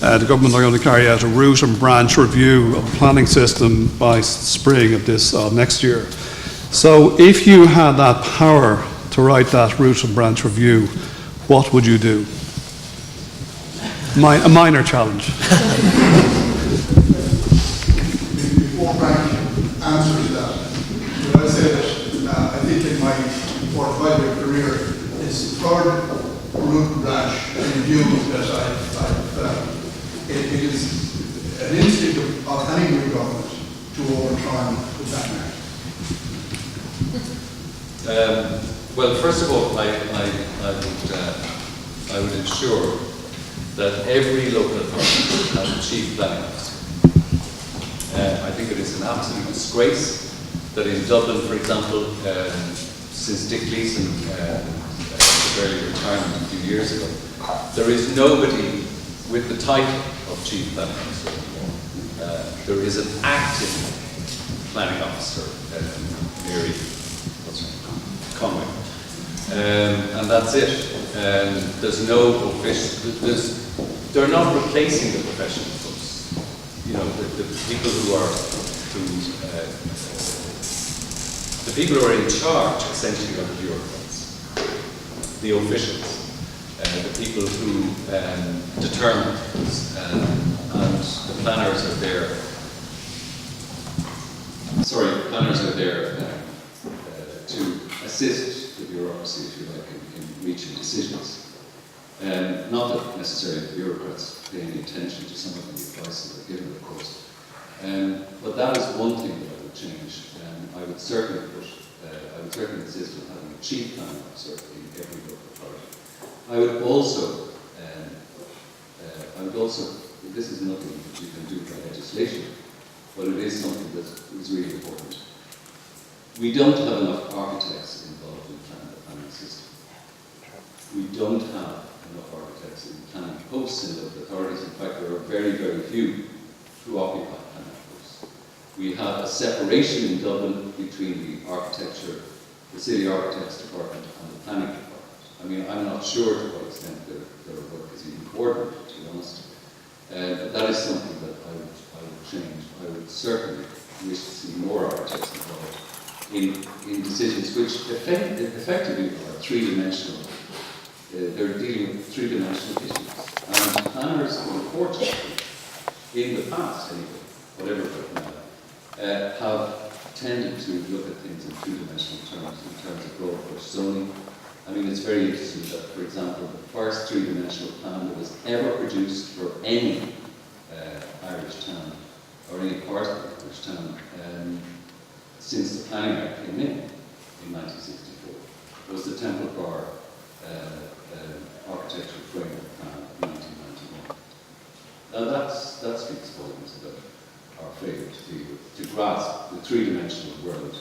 The government are going to carry out a root and branch review of the planning system by spring of this next year. So if you had that power to write that root and branch review, what would you do? A minor challenge. Before Frank answers that, would I say that I think in my 45-year career, it's the third root and branch review that I've it is an instinct of any new government to overturn the Planning Act. Well, first of all, I would ensure that every local authority has a chief planning officer. I think it is an absolute disgrace that in Dublin, for example, since Dick Gleeson took early retirement a few years ago, there is nobody with the title of chief planning officer anymore. There is an acting planning officer, Mary Conway, and that's it. There's no official. They're not replacing the professional folks. You know, the people who are the people who are in charge essentially of the bureaucrats, the officials. The people who determine things, and the planners are there. Sorry, the planners are there to assist the bureaucracy, if you like, in reaching decisions. Not that necessarily the bureaucrats pay any attention to some of the advice that they're given, of course. But that is one thing that I would change. I would certainly insist on having a chief planning officer in every local authority. I would also, this is nothing that you can do by legislation, but it is something that is really important. We don't have enough architects involved in the planning system. We don't have enough architects in planning posts in local authorities. In fact, there are very, very few who occupy planning posts. We have a separation in Dublin between the City Architects Department and the Planning Department. I mean, I'm not sure to what extent their work is even coordinated, to be honest. But that is something that I would change. I would certainly wish to see more architects involved in decisions which effectively are three-dimensional. They're dealing with three-dimensional issues. And planners, unfortunately, in the past anyway, whatever it have tended to look at things in two-dimensional terms, in terms of broad brush zoning. I mean, it's very interesting that, for example, the first three-dimensional plan that was ever produced for any Irish town, or any part of the Irish town, since the Planning Act came in 1964, was the Temple Bar architectural framework plan of 1991. Now that speaks volumes about our failure to grasp the three-dimensional world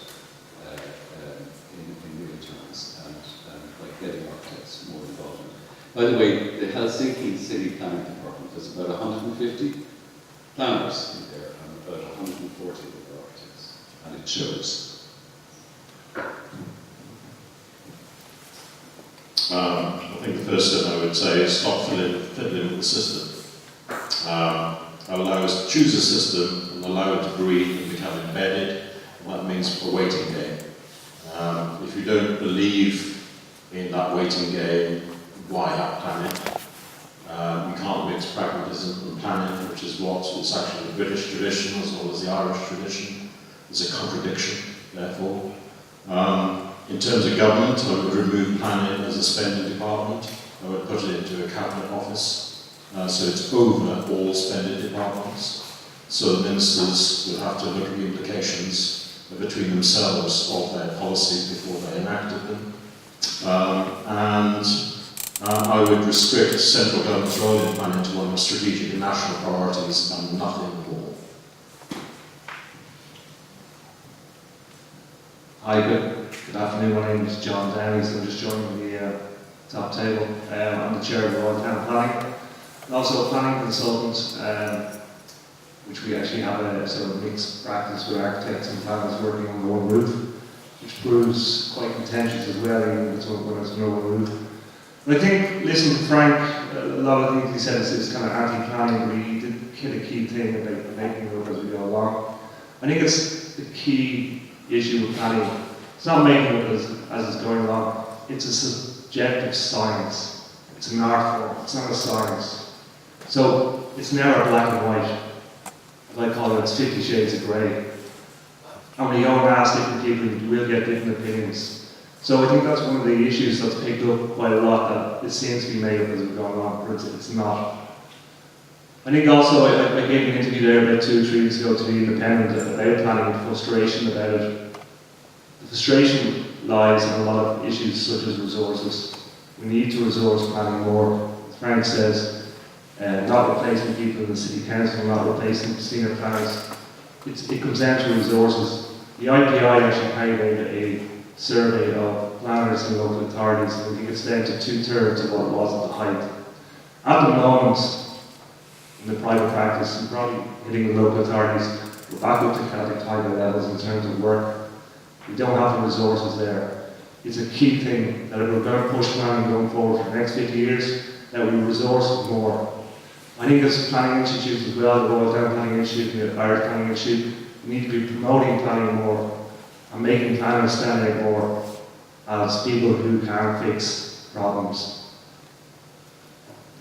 in real terms, and by getting architects more involved. By the way, the Helsinki City Planning Department has about 150 planners in there and about 140 of the architects, and it shows. I think the first thing I would say is stop fiddling with the system. Allow us to choose a system and allow it to breathe and become embedded, and that means a waiting game. If you don't believe in that waiting game, why have planning? We can't mix pragmatism and planning, which is what is actually the British tradition as well as the Irish tradition. There's a contradiction, therefore. In terms of government, I would remove planning as a spending department. I would put it into a cabinet office, so it's over all spending departments. So the ministers would have to look at the implications between themselves of their policy before they enacted them. I would restrict central government's role in planning to one of strategic and national priorities and nothing more. Hi, good afternoon. My name is John Downey, so I'm just joining the top table. I'm the chair of the Royal Town Planning, and also a planning consultant, which we actually have a sort of mixed practice with architects and planners working under one roof, which proves quite contentious as well, even when it's under one roof. But I think, listening to Frank, a lot of things he said is kind of anti-planning, but he did hit a key thing about making it up as we go along. I think it's the key issue with planning. It's not making it as it's going along. It's a subjective science. It's an art form. It's not a science. So it's never black and white. As I call it, it's 50 shades of grey. And when you go and ask different people, you will get different opinions. So I think that's one of the issues that's picked up quite a lot, that it seems to be made up as we're going along, but it's not. I think also, I gave an interview there about 2 or 3 weeks ago to The Independent about planning and frustration about it. The frustration lies in a lot of issues such as resources. We need to resource planning more. As Frank says, not replacing people in the city council, not replacing senior planners. It comes down to resources. The IPI actually carried out a survey of planners in local authorities, and I think it's down to 2/3 of what it was at the height. At the moment, in the private practice, and probably hitting the local authorities, we're back up to Celtic Tiger levels in terms of work. We don't have the resources there. It's a key thing that if we're going to push planning going forward for the next 50 years, that we resource more. I think as planning institutes as well, the Royal Town Planning Institute and the Irish Planning Institute, we need to be promoting planning more and making planners stand out more as people who can fix problems.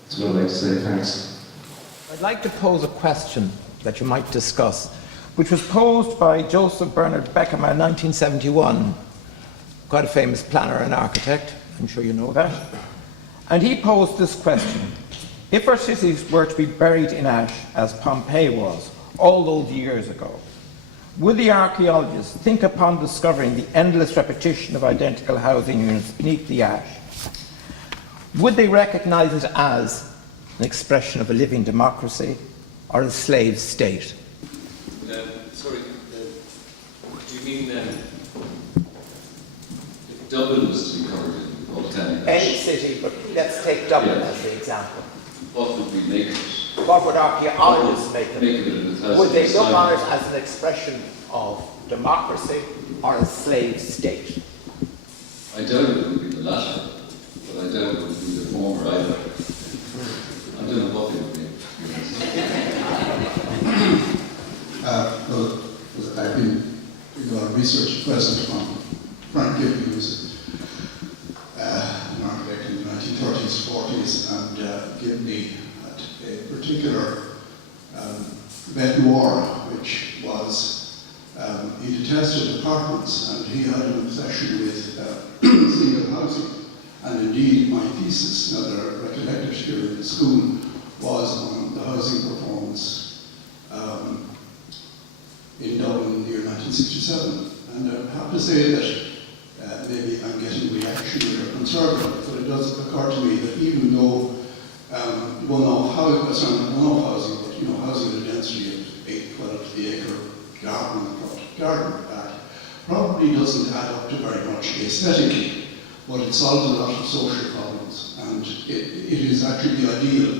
That's what I'd like to say. Thanks. I'd like to pose a question that you might discuss, which was posed by Joseph Bernard Beckham in 1971, quite a famous planner and architect, I'm sure you know that. And he posed this question: if our cities were to be buried in ash, as Pompeii was, all those years ago, would the archaeologists think upon discovering the endless repetition of identical housing units beneath the ash? Would they recognize it as an expression of a living democracy or a slave state? Sorry, do you mean if Dublin was to be covered in volcanic ash, Any city, but let's take Dublin as the example. what would we make it? What would archaeologists make of Make it it? in 1,000 Would they years' look time? on it as an expression of democracy or a slave state? I doubt it would be the latter, but I doubt it would be the former either. I don't know what they would be. Well, I've been doing a lot of research at present on Frank Gibb, who was an architect in the 1930s, 40s, and Gibney had a particular bête noire, which was, he detested apartments, and he had an obsession with single housing. And indeed, my thesis, another recollected here in the school, was on the housing performance in Dublin in the year 1967. And I have to say that maybe I'm getting reactionary or conservative, but it does occur to me that even though one-off housing, but housing at a density of 8, 12 to the acre garden back, probably doesn't add up to very much aesthetically, but it solves a lot of social problems, and it is actually ideal.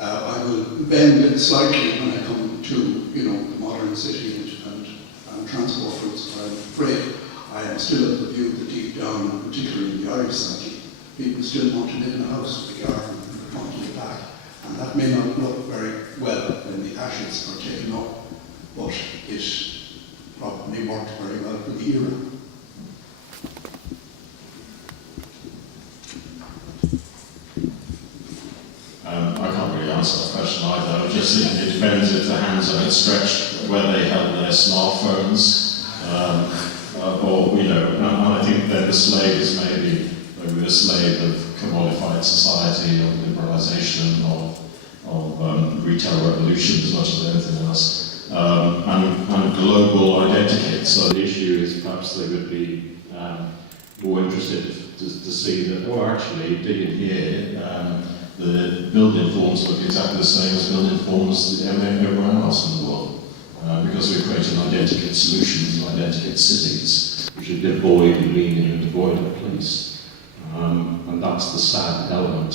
I will bend it slightly when I come to the modern city and transport routes. I'm afraid I am still of the view that deep down, and particularly in the Irish psyche, people still want to live in a house with a garden and the front and the back, and that may not look very well when the ashes are taken up, but it probably worked very well for the era. I can't really answer that question either. I just think it depends if the hands are outstretched where they held their smartphones, and I think then the slave is maybe a slave of commodified society, of liberalisation, of retail revolution as much as anything else, and global identity. So the issue is perhaps they would be more interested to see that, actually, digging here, the building forms look exactly the same as building forms everywhere else in the world. Because we're creating identikit solutions, identikit cities, which are devoid of meaning and devoid of place. And that's the sad element,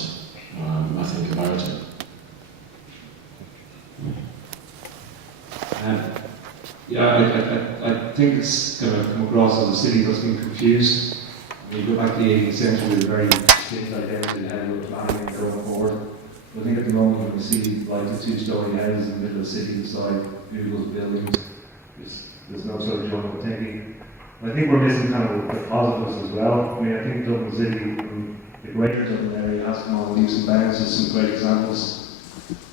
I think, about it. I think it's going to come across as a city that's been confused. When you go back to the 18th century, we were very city identity heavy with planning and going forward. I think at the moment when we see like the two-story houses in the middle of the city beside Google's buildings, there's no sort of joint thinking. I think we're missing kind of the positives as well. I mean, I think Dublin City, the greater Dublin area, has come on leaps and bounds. There's some great examples.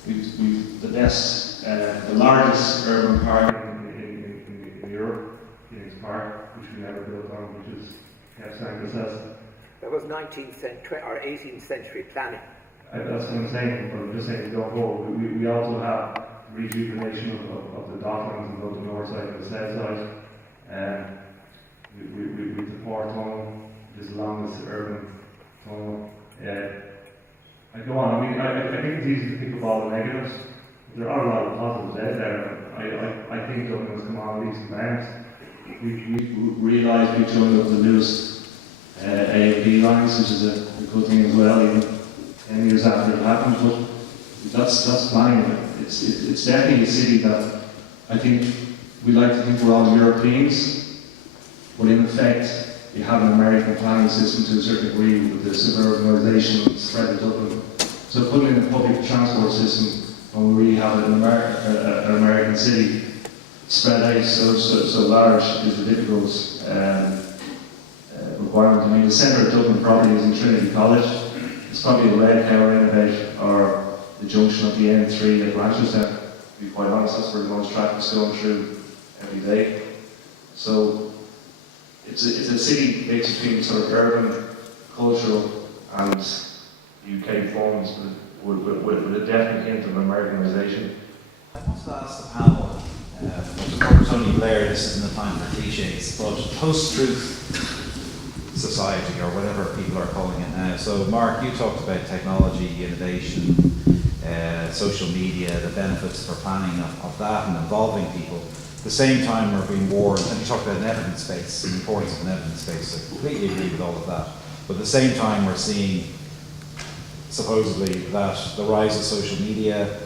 We've the best, the largest urban park in Europe, Phoenix Park, which we never built on, which is kept saying ourselves. That was 19th century or 18th century planning. That's what I'm saying, but I'm just saying going forward. We also have rejuvenation of the docklands on both the north side and the south side. We the port tunnel is the longest urban tunnel. I go on. I mean, I think it's easy to pick up all the negatives. There are a lot of positives out there. I think Dublin has come on leaps and bounds. We realised we joined up the newest A and B lines, which is a good thing as well, even 10 years after it happened. But that's fine. It's definitely a city that I think we like to think we're all Europeans. But in effect, you have an American planning system to a certain degree with the suburbanisation and spread of Dublin. So putting in a public transport system when we really have an American city spread out so large is a difficult requirement. I mean, the centre of Dublin probably is in Trinity College. It's probably a red cow roundabout or the junction of the N3 at Manchester. To be quite honest, that's where the most traffic's going through every day. So it's a city mixed between sort of urban, cultural, and UK forms, with a definite hint of Americanisation. I want to ask the panel, before Tony Blair, this isn't the time for cliches, but post-truth society, or whatever people are calling it now. So Mark, you talked about technology, innovation, social media, the benefits for planning of that and involving people. At the same time, we're being warned, and you talked about an evidence base, the importance of an evidence base. I completely agree with all of that. But at the same time, we're seeing, supposedly, that the rise of social media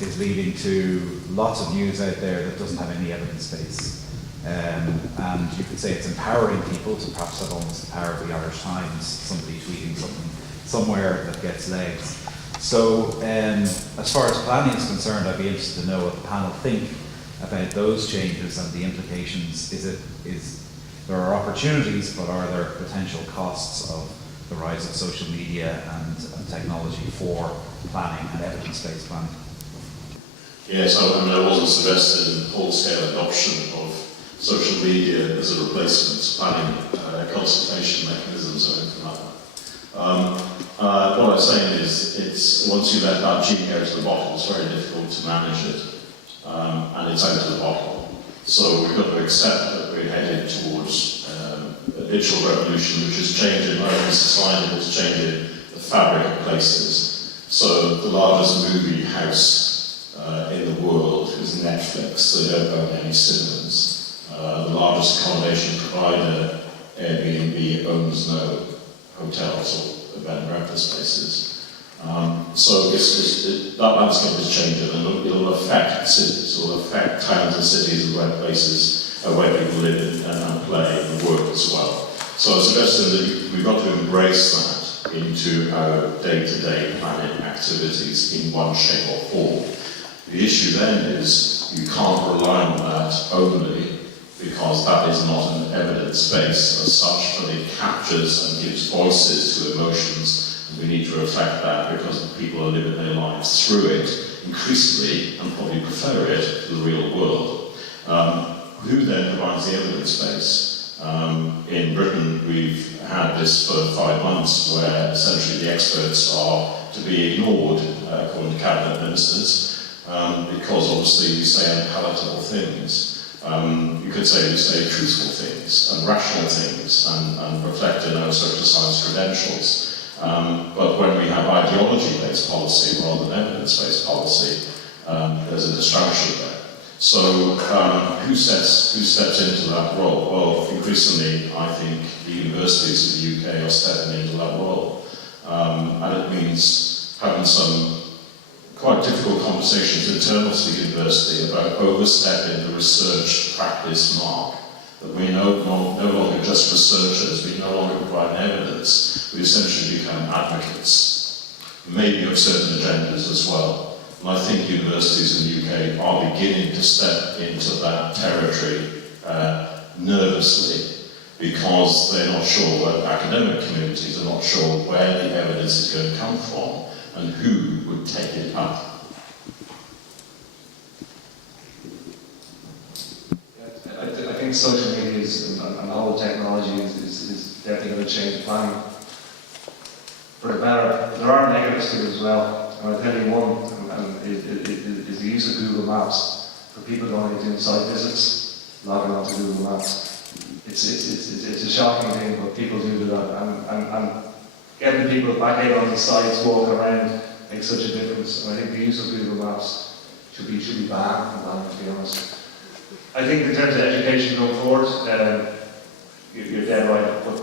is leading to lots of news out there that doesn't have any evidence base. And you could say it's empowering people to perhaps have almost the power of the Irish Times, somebody tweeting something somewhere that gets legs. So as far as planning is concerned, I'd be interested to know what the panel think about those changes and the implications. There are opportunities, but are there potential costs of the rise of social media and technology for planning and evidence-based planning? Yes, I mean, I wasn't invested in whole-scale adoption of social media as a replacement to planning consultation mechanisms or anything like that. What I'm saying is, it's once you let that genie out of the bottle, it's very difficult to manage it. And it's out of the bottle. So we've got to accept that we're headed towards a digital revolution which is changing American society, it's changing the fabric of places. So the largest movie house in the world is Netflix. They don't own any cinemas. The largest accommodation provider, Airbnb, owns no hotels or bed and breakfast spaces. So that landscape is changing, and it'll affect cities, it'll affect towns and cities and where places, where people live and play and work as well. So I suggest that we've got to embrace that into our day-to-day planning activities in one shape or form. The issue then is you can't rely on that only because that is not an evidence base as such, but it captures and gives voices to emotions. We need to reflect that because people are living their lives through it increasingly and probably prefer it to the real world. Who then provides the evidence base? In Britain, we've had this for 5 months where essentially the experts are to be ignored, according to cabinet ministers, because obviously we say unpalatable things. You could say we say truthful things and rational things and reflect in our social science credentials. But when we have ideology-based policy rather than evidence-based policy, there's a distraction there. So who steps into that role? Well, increasingly, I think the universities of the UK are stepping into that role. And it means having some quite difficult conversations internal to the university about overstepping the research practice mark that we no longer just researchers, we no longer provide evidence, we essentially become advocates, maybe of certain agendas as well. And I think universities in the UK are beginning to step into that territory nervously, because they're not sure, where academic communities are not sure where the evidence is going to come from and who would take it up. I think social media and all the technology is definitely going to change planning for the better. There are negatives to it as well, and I'll tell you one, is the use of Google Maps for people going into site visits, logging onto Google Maps. It's a shocking thing, but people do that, and getting people back out on the sites, walking around, makes such a difference. And I think the use of Google Maps should be banned, to be honest. I think in terms of education going forward, you're dead right, but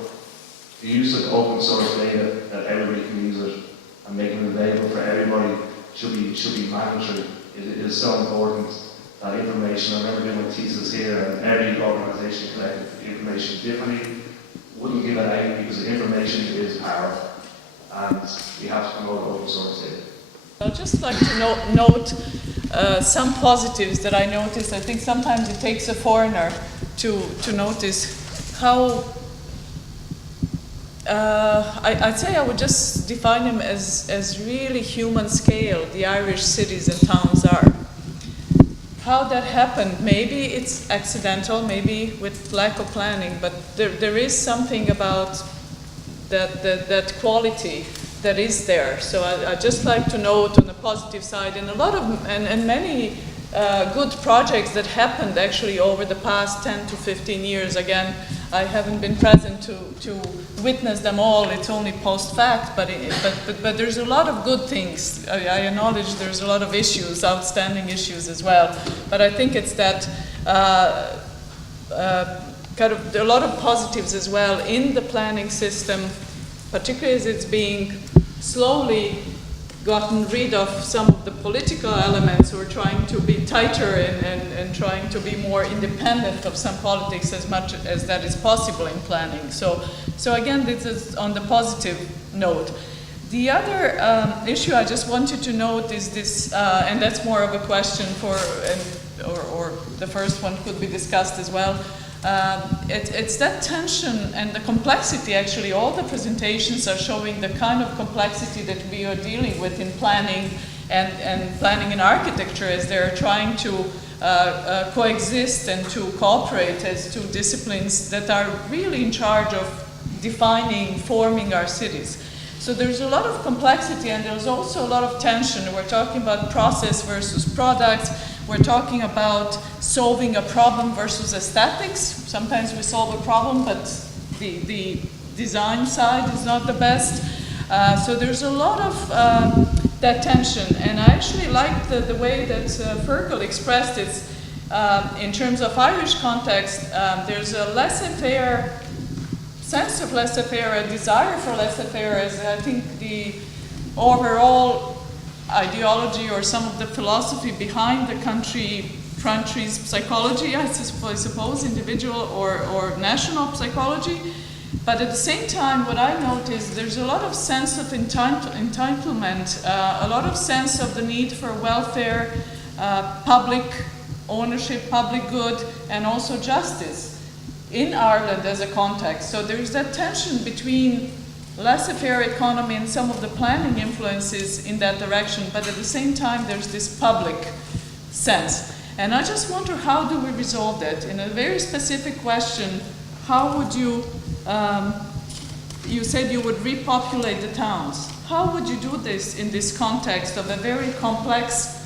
the use of open source data that everybody can use it and making it available for everybody should be mandatory. It is so important, that information. I remember doing my thesis here, and every organisation collected information differently, wouldn't give it out because information is power, and we have to promote open source data. I'd just like to note some positives that I noticed. I think sometimes it takes a foreigner to notice how, I'd say I would just define them as really human scale, the Irish cities and towns are. How that happened, maybe it's accidental, maybe with lack of planning, but there is something about that quality that is there. So I'd just like to note on the positive side, and a lot of, and many good projects that happened actually over the past 10 to 15 years. Again, I haven't been present to witness them all, it's only post-fact, but there's a lot of good things. I acknowledge there's a lot of issues, outstanding issues as well, but I think it's that kind of, there are a lot of positives as well in the planning system, particularly as it's being slowly gotten rid of some of the political elements who are trying to be tighter and trying to be more independent of some politics as much as that is possible in planning. So again, this is on the positive note. The other issue I just wanted to note is this, and that's more of a question for, or the first one could be discussed as well. It's that tension and the complexity. Actually, all the presentations are showing the kind of complexity that we are dealing with in planning and planning and architecture, as they're trying to coexist and to cooperate as two disciplines that are really in charge of defining, forming our cities. So there's a lot of complexity, and there's also a lot of tension. We're talking about process versus products. We're talking about solving a problem versus aesthetics. Sometimes we solve a problem, but the design side is not the best. So there's a lot of that tension. And I actually like the way that Fergal expressed it in terms of Irish context. There's a laissez-faire sense of laissez-faire, a desire for laissez-faire, as I think the overall ideology or some of the philosophy behind the country's psychology, I suppose, individual or national psychology. But at the same time, what I notice, there's a lot of sense of entitlement, a lot of sense of the need for welfare, public ownership, public good, and also justice in Ireland as a context. So there's that tension between laissez-faire economy and some of the planning influences in that direction, but at the same time there's this public sense. And I just wonder, how do we resolve that? In a very specific question, how would you, you said you would repopulate the towns. How would you do this in this context of a very complex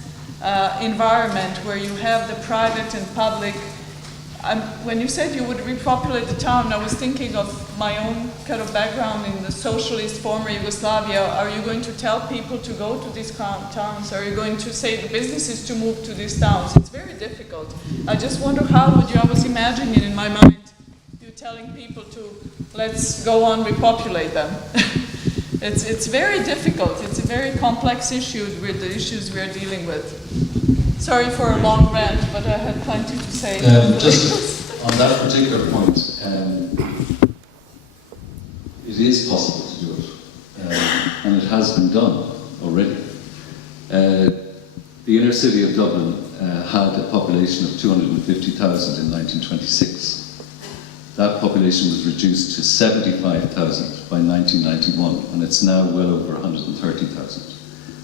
environment where you have the private and public? When you said you would repopulate the town, I was thinking of my own kind of background in the socialist former Yugoslavia. Are you going to tell people to go to these towns? Are you going to say the businesses to move to these towns? It's very difficult. I just wonder, how would you, I was imagining it in my mind, you telling people to, let's go on, repopulate them. It's very difficult. It's a very complex issue with the issues we're dealing with. Sorry for a long rant, but I had plenty to say. On that particular point, it is possible to do it, and it has been done already. The inner city of Dublin had a population of 250,000 in 1926. That population was reduced to 75,000 by 1991, and it's now well over 130,000.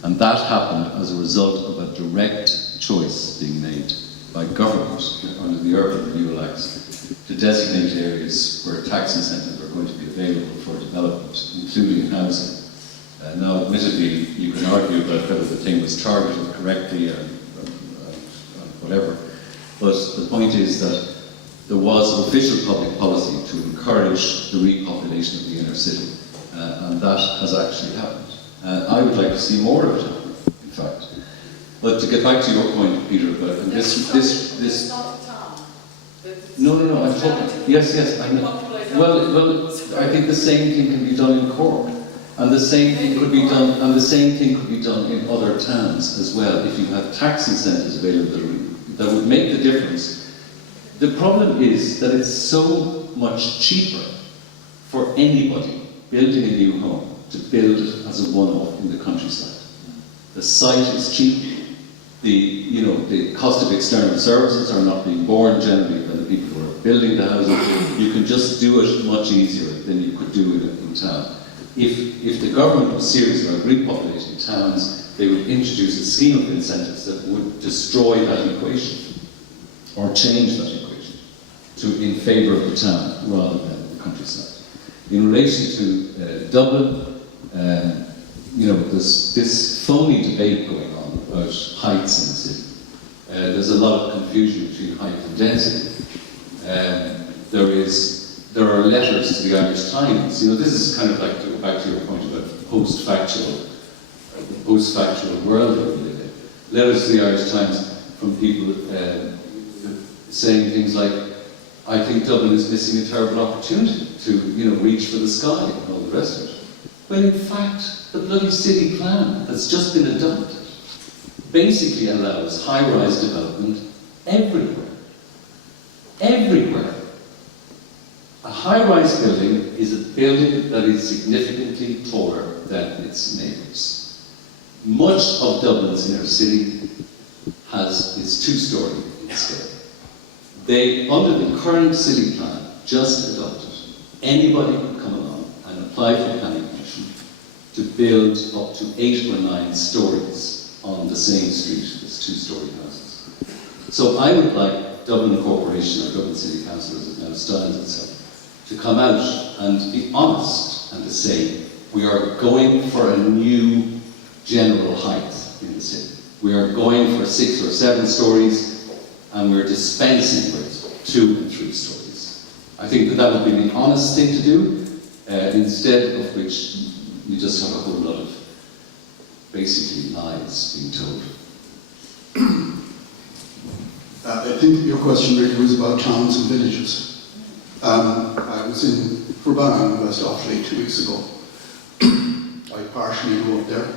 And that happened as a result of a direct choice being made by government under the Urban Renewal Acts to designate areas where tax incentives are going to be available for development, including housing. Now, admittedly, you can argue about whether the thing was targeted correctly and whatever, but the point is that there was official public policy to encourage the repopulation of the inner city, and that has actually happened. I would like to see more of it happen, in fact. But to get back to your point, Peter, about and this. It's not a town. No. I'm talking. Yes. Well, I think the same thing can be done in Cork, and the same thing could be done, in other towns as well. If you have tax incentives available, that would make the difference. The problem is that it's so much cheaper for anybody building a new home to build it as a one-off in the countryside. The site is cheap. The cost of external services are not being borne generally by the people who are building the houses. You can just do it much easier than you could do it in town. If the government was serious about repopulating towns, they would introduce a scheme of incentives that would destroy that equation or change that equation in favour of the town rather than the countryside. In relation to Dublin, there's this phony debate going on about heights in the city. There's a lot of confusion between height and density. There are letters to the Irish Times. This is kind of like, to go back to your point about post-factual world that we live in. Letters to the Irish Times from people saying things like, I think Dublin is missing a terrible opportunity to, reach for the sky and all the rest of it. When in fact, the bloody city plan that's just been adopted basically allows high-rise development everywhere. Everywhere. A high-rise building is a building that is significantly taller than its neighbours. Much of Dublin's inner city is two-storey in scale. Under the current city plan, just adopted, anybody could come along and apply for planning permission to build up to 8 or 9 stories on the same street as two-storey houses. So I would like Dublin Corporation or Dublin City Council, as it now styles itself, to come out and be honest and to say, we are going for a new general height in the city. We are going for 6 or 7 stories, and we're dispensing with 2 and 3 stories. I think that would be the honest thing to do, instead of which you just have a whole lot of basically lies being told. I think your question really was about towns and villages. I was in Furban, West Offaly, 2 weeks ago. I partially grew up there.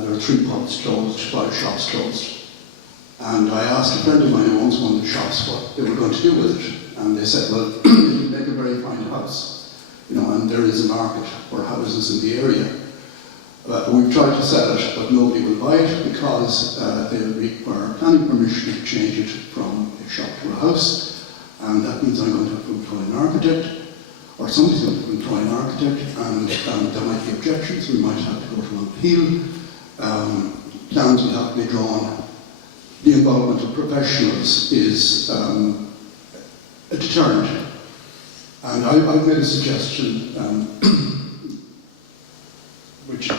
There were 3 pubs closed, 5 shops closed. And I asked a friend of mine who owns one of the shops what they were going to do with it. And they said, well, it'll make a very fine house. And there is a market for houses in the area. We've tried to sell it, but nobody will buy it because they require planning permission to change it from a shop to a house. And that means I'm going to have to employ an architect, or somebody's going to employ an architect, and there might be objections. We might have to go to an appeal. Plans will have to be drawn. The involvement of professionals is a deterrent. And I've made a suggestion, which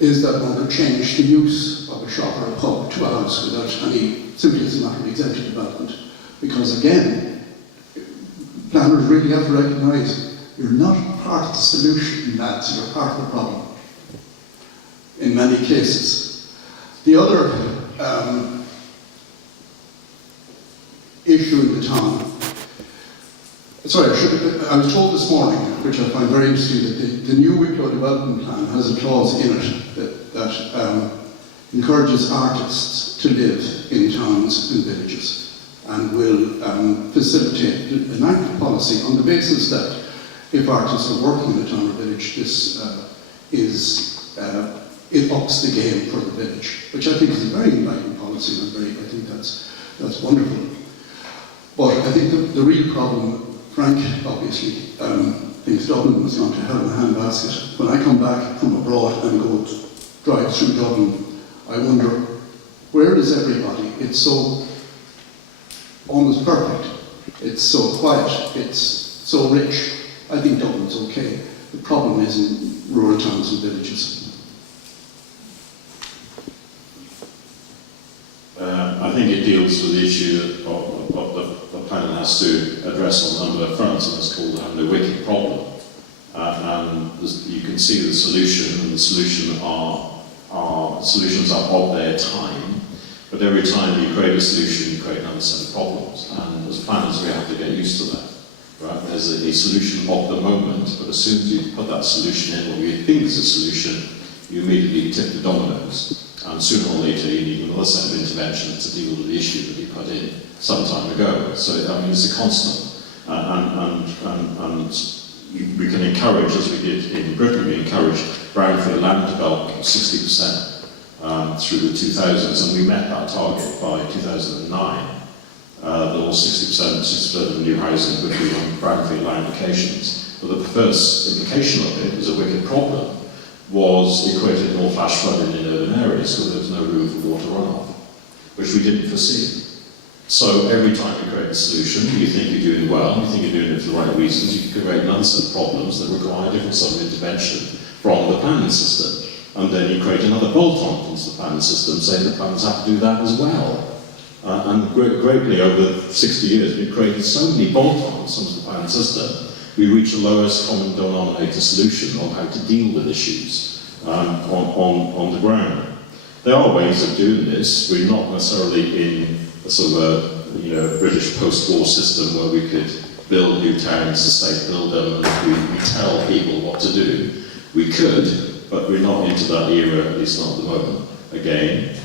is that one could change the use of a shop or a pub to a house without simply as a matter of exempted development. Because again, planners really have to recognise you're not part of the solution, lads, you're part of the problem in many cases. The other issue in the town, I was told this morning, which I find very interesting, that the new Wicklow development plan has a clause in it that encourages artists to live in towns and villages. and will facilitate an active policy on the basis that if artists are working in a town or village, this it ups the game for the village, which I think is a very enlightening policy, and I think that's wonderful. But I think the real problem, Frank obviously thinks Dublin was going to hell in a handbasket. When I come back from abroad and go to drive through Dublin, I wonder, where is everybody? It's so almost perfect. It's so quiet. It's so rich. I think Dublin's okay. The problem is in rural towns and villages. I think it deals with the issue of the planning has to address on a number of fronts, and it's called having a wicked problem. And you can see the solution, and the solutions are of their time. But every time you create a solution, you create another set of problems. And as planners, we have to get used to that. Right? There's a solution of the moment, but as soon as you put that solution in, what you think is a solution, you immediately tip the dominoes. And sooner or later, you need another set of intervention to deal with the issue that you put in some time ago. So, I mean, it's a constant. And we can encourage, as we did in Britain, we encouraged brownfield land development of 60% through the 2000s, and we met that target by 2009. There was 60% of new housing would be on brownfield land locations. But the first implication of it was a wicked problem, was equated more flash flooding in urban areas because there was no room for water runoff, which we didn't foresee. So every time you create a solution, you think you're doing well, you think you're doing it for the right reasons, you create another set of problems that require a different sort of intervention from the planning system. And then you create another bolt-on into the planning system, saying the planners have to do that as well. And greatly over 60 years, we've created so many bolt-ons into the planning system, we reach the lowest common denominator solution on how to deal with issues on the ground. There are ways of doing this. We're not necessarily in a sort of a British post-war system where we could build new towns, the state build them, and we tell people what to do. We could, but we're not into that era, at least not at the moment. Again,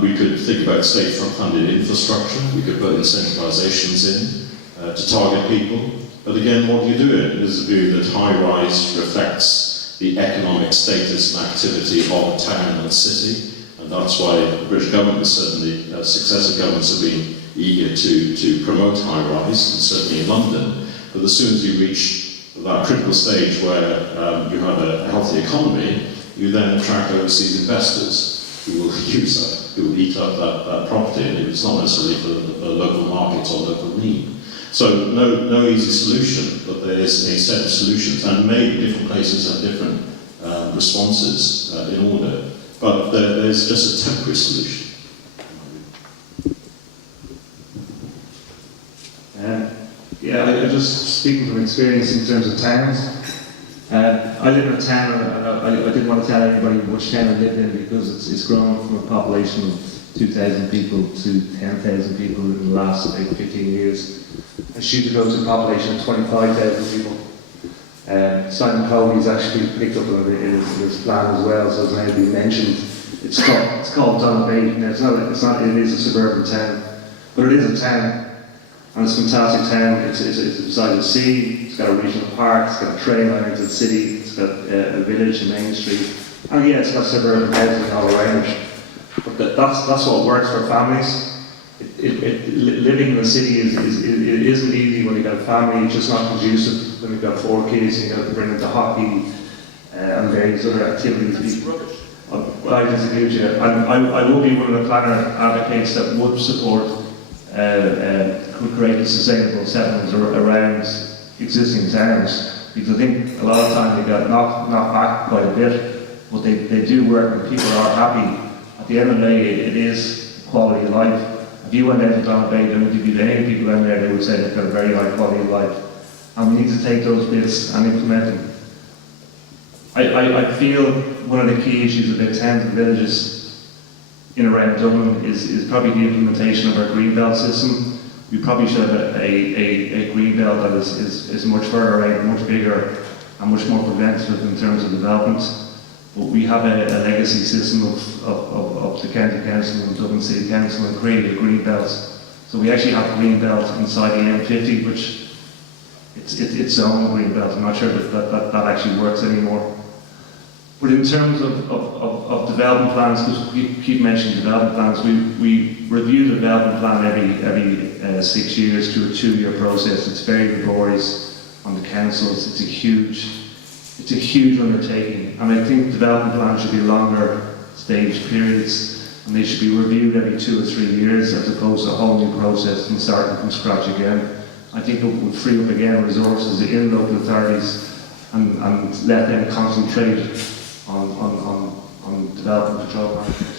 we could think about state-funded infrastructure. We could put incentivizations in to target people. But again, what you're doing is a view that high-rise reflects the economic status and activity of a town and a city, and that's why the British government, certainly successive governments, have been eager to promote high-rise, and certainly in London. But as soon as you reach that critical stage where you have a healthy economy, you then attract overseas investors who will use that, who will eat up that property, and it's not necessarily for the local markets or local need. So no easy solution, but there is a set of solutions, and maybe different places have different responses in order. But there's just a temporary solution. I just speaking from experience in terms of towns. I live in a town, and I didn't want to tell anybody which town I lived in because it's grown from a population of 2,000 people to 10,000 people in the last 15 years. And should go to a population of 25,000 people. Simon Coveney's actually picked up on it in his plan as well, so it's now been mentioned. It's called Donabate. Now it is a suburban town, but it is a town, and it's a fantastic town. It's beside the sea, it's got a regional park, it's got a train line into the city, it's got a village and Main Street, and yeah, it's got suburban housing all around it. But that's what works for families. Living in the city isn't easy when you've got a family. It's just not conducive when you've got 4 kids and you've got to bring them to hockey and various other activities. I disagree with you. I will be one of the planner advocates that would support could create a sustainable settlements around existing towns, because I think a lot of times they got knocked back quite a bit, but they do work and people are happy. At the end of the day, it is quality of life. If you went down to Donabate and interviewed any people down there, they would say they've got a very high quality of life. And we need to take those bits and implement them. I feel one of the key issues about towns and villages in and around Dublin is probably the implementation of our greenbelt system. We probably should have a greenbelt that is much further out, much bigger, and much more preventative in terms of development. But we have a legacy system of the County Council and Dublin City Council and created a green belt So we actually have green belt inside the M50, which it's its own green belt. I'm not sure that actually works anymore. But in terms of development plans, because we keep mentioning development plans, we review the development plan every 6 years through a 2-year process. It's very laborious on the councils. It's a huge undertaking, and I think development plans should be longer stage periods, and they should be reviewed every 2 or 3 years as opposed to a whole new process and starting from scratch again. I think it would free up again resources in local authorities and let them concentrate on development control management.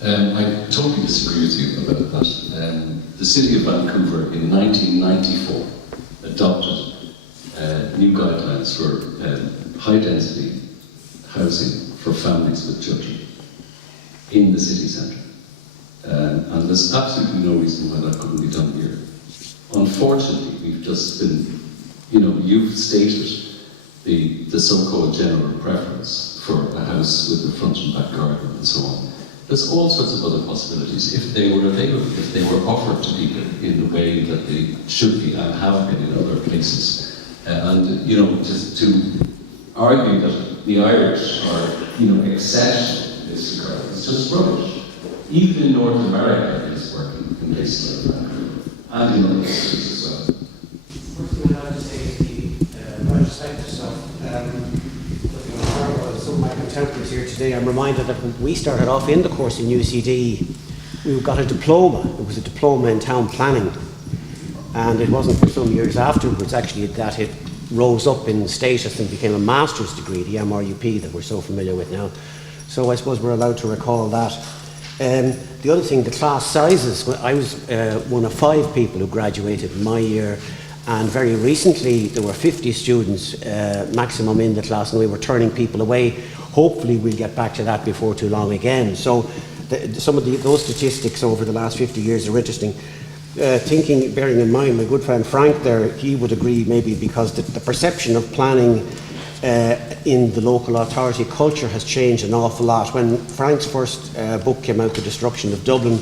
I totally disagree with you about that. The City of Vancouver in 1994 adopted new guidelines for high-density housing for families with children in the city centre. And there's absolutely no reason why that couldn't be done here. Unfortunately, we've just been, you've stated the so-called general preference for a house with a front and back garden and so on. There's all sorts of other possibilities if they were available, if they were offered to people in the way that they should be and have been in other places. To argue that the Irish are exceptional in this regard is just rubbish. Even in North America, it's working in places like Vancouver and in other places as well. First thing I'd like to say is the retrospective stuff. Looking at some of my contemporaries here today, I'm reminded that when we started off in the course in UCD, we got a diploma. It was a diploma in town planning. And it wasn't for some years afterwards, actually, that it rose up in status and became a master's degree, the MRUP that we're so familiar with now. So I suppose we're allowed to recall that. The other thing, the class sizes. I was one of 5 people who graduated in my year, and very recently there were 50 students maximum in the class, and we were turning people away. Hopefully we'll get back to that before too long again. So some of those statistics over the last 50 years are interesting. Bearing in mind, my good friend Frank there, he would agree maybe because the perception of planning in the local authority culture has changed an awful lot. When Frank's first book came out, The Destruction of Dublin,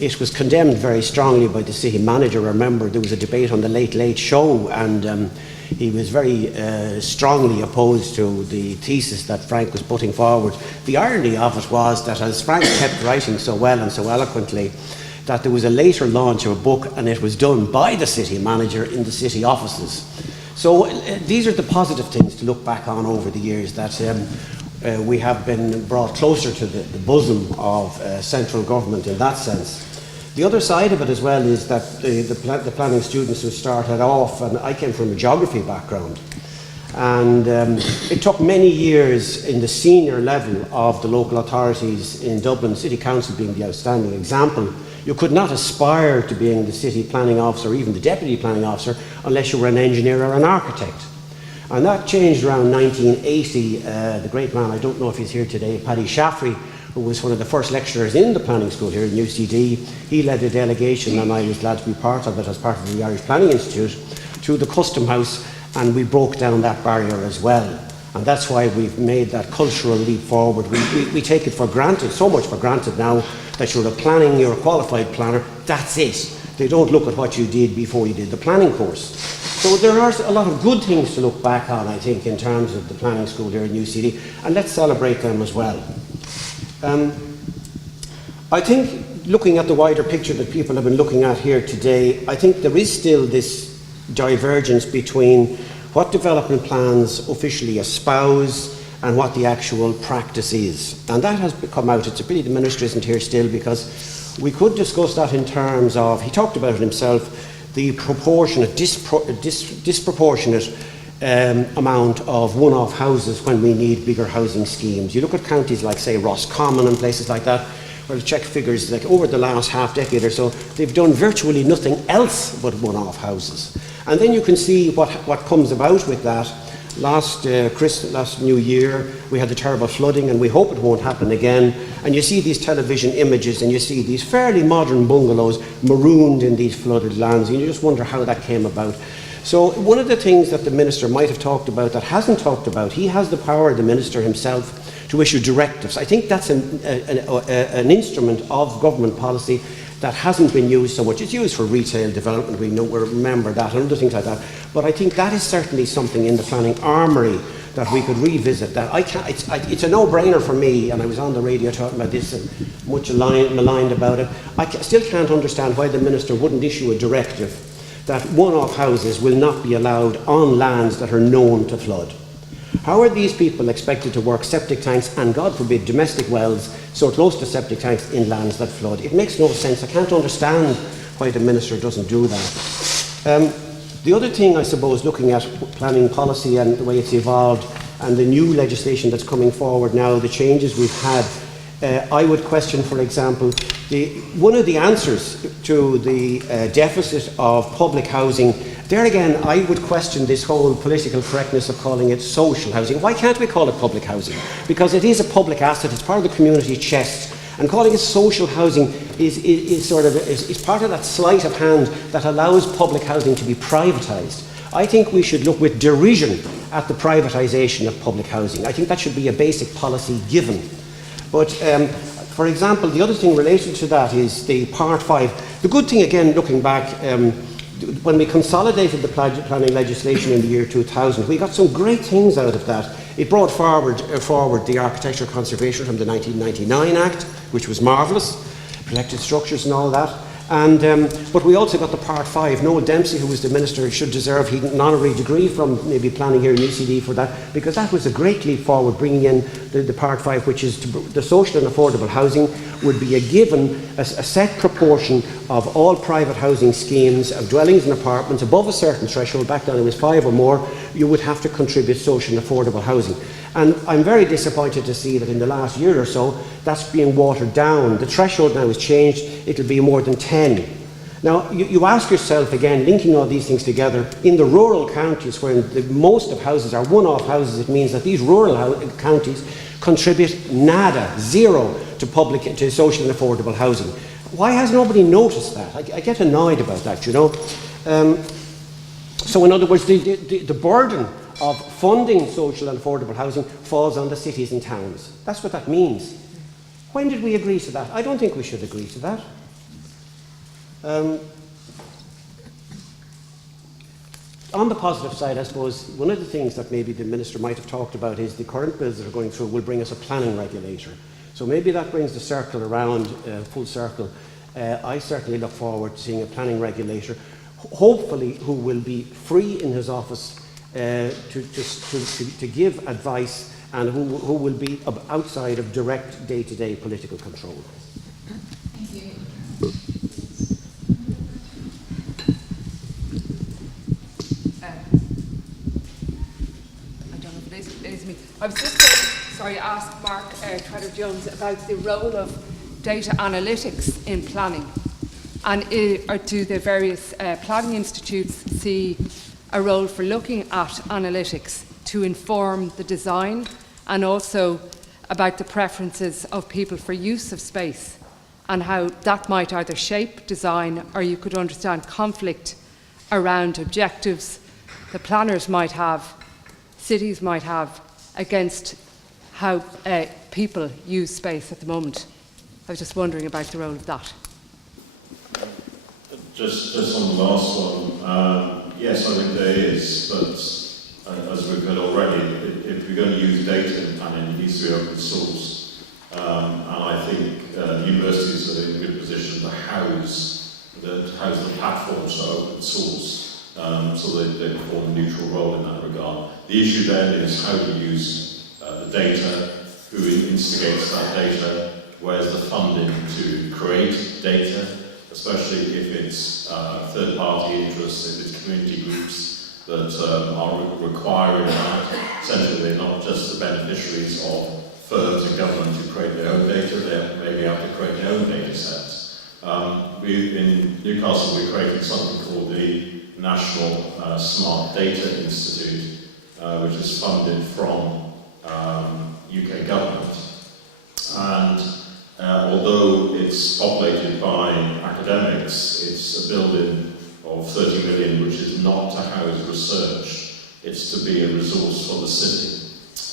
it was condemned very strongly by the city manager. I remember there was a debate on the Late Late Show, and he was very strongly opposed to the thesis that Frank was putting forward. The irony of it was that as Frank kept writing so well and so eloquently, that there was a later launch of a book, and it was done by the city manager in the city offices. So these are the positive things to look back on over the years, that we have been brought closer to the bosom of central government in that sense. The other side of it as well is that the planning students who started off, and I came from a geography background, and it took many years in the senior level of the local authorities in Dublin, City Council being the outstanding example. You could not aspire to being the city planning officer or even the deputy planning officer unless you were an engineer or an architect. And that changed around 1980. The great man, I don't know if he's here today, Paddy Shaffrey, who was one of the first lecturers in the planning school here in UCD, he led a delegation, and I was glad to be part of it as part of the Irish Planning Institute, to the Custom House, and we broke down that barrier as well. And that's why we've made that cultural leap forward. We take it for granted, so much for granted now, that you're a qualified planner, that's it. They don't look at what you did before you did the planning course. So there are a lot of good things to look back on, I think, in terms of the planning school here in UCD, and let's celebrate them as well. I think, looking at the wider picture that people have been looking at here today, I think there is still this divergence between what development plans officially espouse and what the actual practice is. And that has come out. It's a pity the Minister isn't here still, because we could discuss that in terms of, he talked about it himself, the disproportionate amount of one-off houses when we need bigger housing schemes. You look at counties like, say, Roscommon and places like that, where the check figures, like over the last half decade or so, they've done virtually nothing else but one-off houses. And then you can see what comes about with that. Last New Year, we had the terrible flooding, and we hope it won't happen again. And you see these television images, and you see these fairly modern bungalows marooned in these flooded lands, and you just wonder how that came about. So one of the things that the Minister might have talked about that hasn't talked about, he has the power, the Minister himself, to issue directives. I think that's an instrument of government policy that hasn't been used so much. It's used for retail development, we remember that, and other things like that. But I think that is certainly something in the planning armoury that we could revisit. That it's a no-brainer for me, and I was on the radio talking about this and much maligned about it. I still can't understand why the Minister wouldn't issue a directive that one-off houses will not be allowed on lands that are known to flood. How are these people expected to work septic tanks and, God forbid, domestic wells so close to septic tanks in lands that flood? It makes no sense. I can't understand why the Minister doesn't do that. The other thing, I suppose, looking at planning policy and the way it's evolved and the new legislation that's coming forward now, the changes we've had, I would question, for example, one of the answers to the deficit of public housing. There again, I would question this whole political correctness of calling it social housing. Why can't we call it public housing? Because it is a public asset, it's part of the community chest. And calling it social housing is part of that sleight of hand that allows public housing to be privatised. I think we should look with derision at the privatisation of public housing. I think that should be a basic policy given. But for example, the other thing related to that is the Part 5. The good thing, again, looking back, when we consolidated the planning legislation in the year 2000, we got some great things out of that. It brought forward the Architectural Conservation from the 1999 Act, which was marvellous, protected structures and all that. But we also got the Part 5. Noel Dempsey, who was the Minister, should deserve an honorary degree from maybe planning here in UCD for that, because that was a great leap forward, bringing in the Part 5, which is the social and affordable housing would be a set proportion of all private housing schemes, of dwellings and apartments above a certain threshold. Back then it was 5 or more, you would have to contribute social and affordable housing. And I'm very disappointed to see that in the last year or so, that's being watered down. The threshold now has changed, it'll be more than 10. Now, you ask yourself again, linking all these things together, in the rural counties where most of houses are one-off houses, it means that these rural counties contribute nada, zero, to social and affordable housing. Why has nobody noticed that? I get annoyed about that, you know. So in other words, the burden of funding social and affordable housing falls on the cities and towns. That's what that means. When did we agree to that? I don't think we should agree to that. On the positive side, I suppose, one of the things that maybe the Minister might have talked about is the current bills that are going through will bring us a planning regulator. So maybe that brings the circle around, full circle. I certainly look forward to seeing a planning regulator, hopefully who will be free in his office to give advice and who will be outside of direct day-to-day political control. Thank you. I don't know if it is me. I was just going to ask Mark Treador-Jones about the role of data analytics in planning. And do the various planning institutes see a role for looking at analytics to inform the design, and also about the preferences of people for use of space and how that might either shape design, or you could understand conflict around objectives the planners might have, cities might have, against how people use space at the moment? I was just wondering about the role of that. Just on the last one, yes, I think there is, but as we've heard already, if we're going to use data in planning, it needs to be open source. And I think universities are in a good position to house the platforms that are open source, so they perform a neutral role in that regard. The issue then is how to use the data, who instigates that data, where's the funding to create data, especially if it's third-party interests, if it's community groups that are requiring that. Essentially, they're not just the beneficiaries of firms and government who create their own data, they maybe have to create their own data sets. In Newcastle, we're creating something called the National Smart Data Institute, which is funded from UK government. And although it's populated by academics, it's a building of 30 million, which is not to house research, it's to be a resource for the city.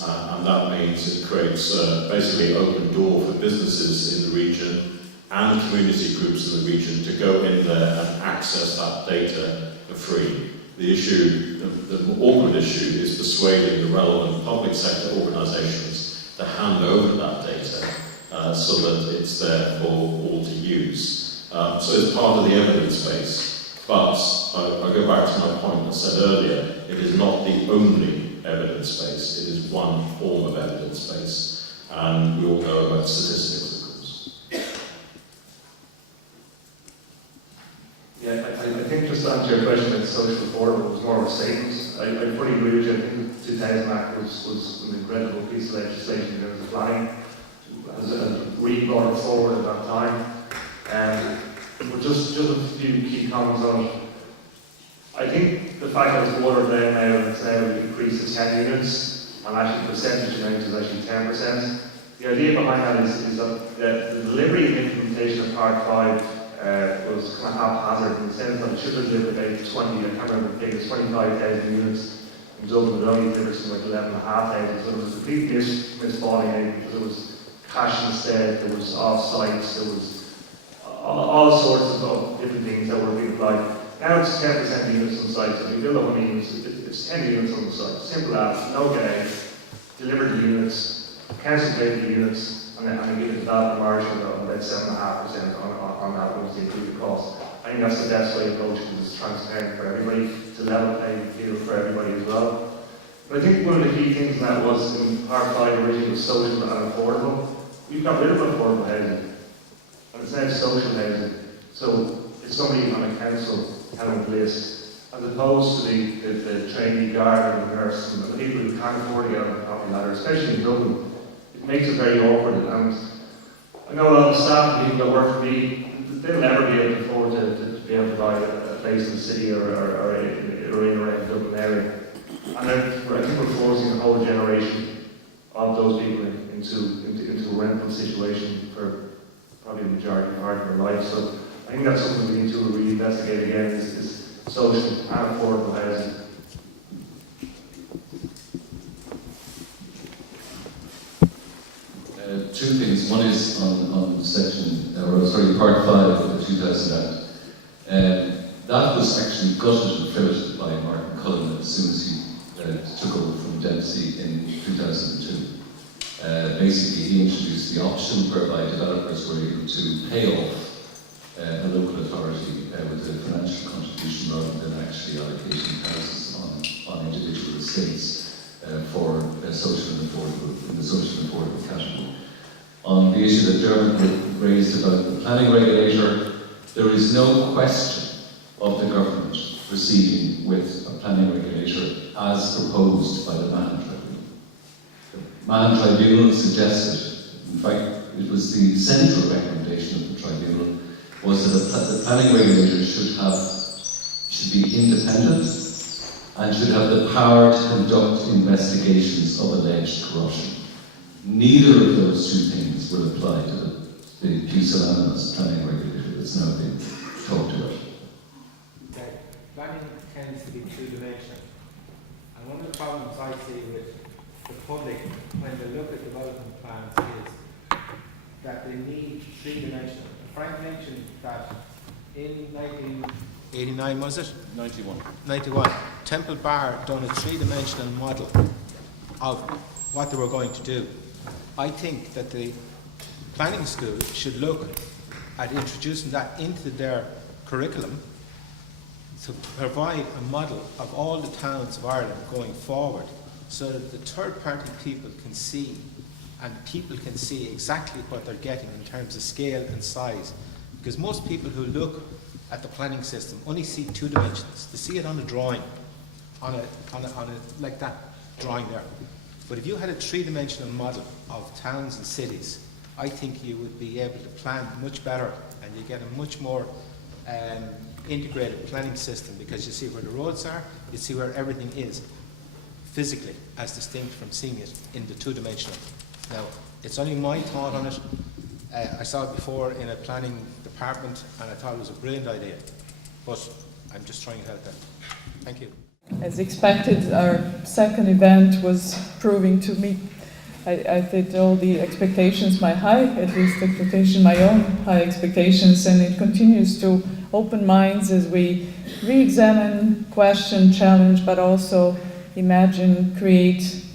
and that means it creates basically an open door for businesses in the region and community groups in the region to go in there and access that data for free. The issue, the awkward issue, is persuading the relevant public sector organisations to hand over that data so that it's there for all to use. So it's part of the evidence base, but I go back to my point I said earlier, it is not the only evidence base, it is one form of evidence base, and we all know about statistics, of course. Yeah, I think just to answer your question about social affordable was more of a statement. I fully agree with you. I think the 2000 Act was an incredible piece of legislation in terms of planning. As really brought it forward at that time. But just a few key comments on it. I think the fact that it's watered down now and it's now increased to 10 units, and actually the percentage amount is actually 10%. The idea behind that is that the delivery and implementation of Part 5 was kind of haphazard in the sense that it should have delivered about 20, I can't remember the figure, 25,000 units in Dublin, but only delivered something like 11,500. So it was a complete misballing out because it was cash instead, there was off-sites, there was all sorts of different things that were being applied. Now it's 10% units on site, so if you build up 100 units, it's 10 units on the site. Simple as, no get out, deliver the units, council pay the units, and then give it that margin of about 7.5% on that once they include the cost. I think that's the best way to approach it, because it's transparent for everybody, it's a level playing field for everybody as well. But I think one of the key things in that was, in Part 5 originally, was social and affordable. We've got rid of affordable housing, and it's now social housing. So it's somebody on a council tenant list, as opposed to the trainee guard and the nurse and the people who can't afford to get on the property ladder, especially in Dublin. It makes it very awkward, and I know a lot of staff and people that work for me, they'll never be able to afford to be able to buy a place in the city or in around the Dublin area. And I think we're forcing a whole generation of those people into a rental situation for probably the majority part of their life. So I think that's something we need to really investigate again, is social and affordable housing. Two things. One is on Part 5 of the 2000 Act. That was actually gutted and filled by Martin Cullen as soon as he took over from Dempsey in 2002. Basically, he introduced the option whereby developers were able to pay off a local authority with a financial contribution rather than actually allocating houses on individual estates for social and affordable, in the social and affordable category. On the issue that Dermot raised about the planning regulator, there is no question of the government proceeding with a planning regulator as proposed by the Mann Tribunal. The Mann Tribunal suggested, in fact, it was the central recommendation of the tribunal, was that the planning regulator should be independent and should have the power to conduct investigations of alleged corruption. Neither of those two things will apply to the pusillanimous planning regulator that's now been talked about. Planning tends to be two-dimensional. And one of the problems I see with the public when they look at development plans is that they need three-dimensional. Frank mentioned that in 1989, was it? 91, Temple Bar done a three-dimensional model of what they were going to do. I think that the planning school should look at introducing that into their curriculum to provide a model of all the towns of Ireland going forward, so that the third-party people can see, and people can see exactly what they're getting in terms of scale and size. Because most people who look at the planning system only see two dimensions. They see it on a drawing, on a like that drawing there. But if you had a three-dimensional model of towns and cities, I think you would be able to plan much better, and you get a much more integrated planning system, because you see where the roads are, you see where everything is physically, as distinct from seeing it in the two-dimensional. Now, it's only my thought on it. I saw it before in a planning department, and I thought it was a brilliant idea, but I'm just trying it out there. Thank you. As expected, our second event was proving to meet, I think, all the expectations, my own high expectations, and it continues to open minds as we re-examine, question, challenge, but also imagine, create,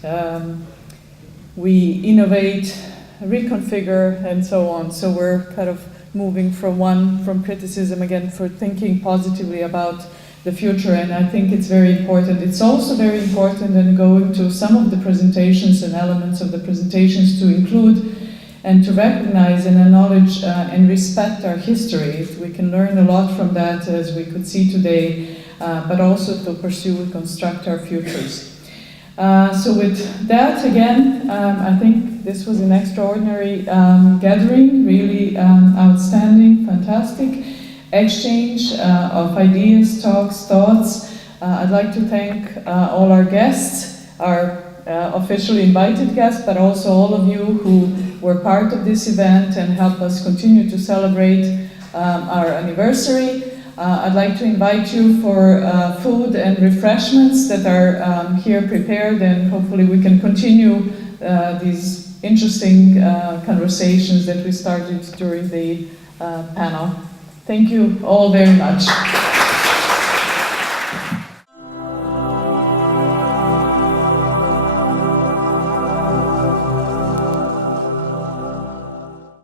we innovate, reconfigure, and so on. So we're kind of moving from criticism again for thinking positively about the future, and I think it's very important. It's also very important in going to some of the presentations and elements of the presentations to include and to recognize and acknowledge and respect our history. We can learn a lot from that, as we could see today, but also to pursue and construct our futures. So with that, again, I think this was an extraordinary gathering, really outstanding, fantastic exchange of ideas, talks, thoughts. I'd like to thank all our guests, our officially invited guests, but also all of you who were part of this event and help us continue to celebrate our anniversary. I'd like to invite you for food and refreshments that are here prepared, and hopefully we can continue these interesting conversations that we started during the panel. Thank you all very much.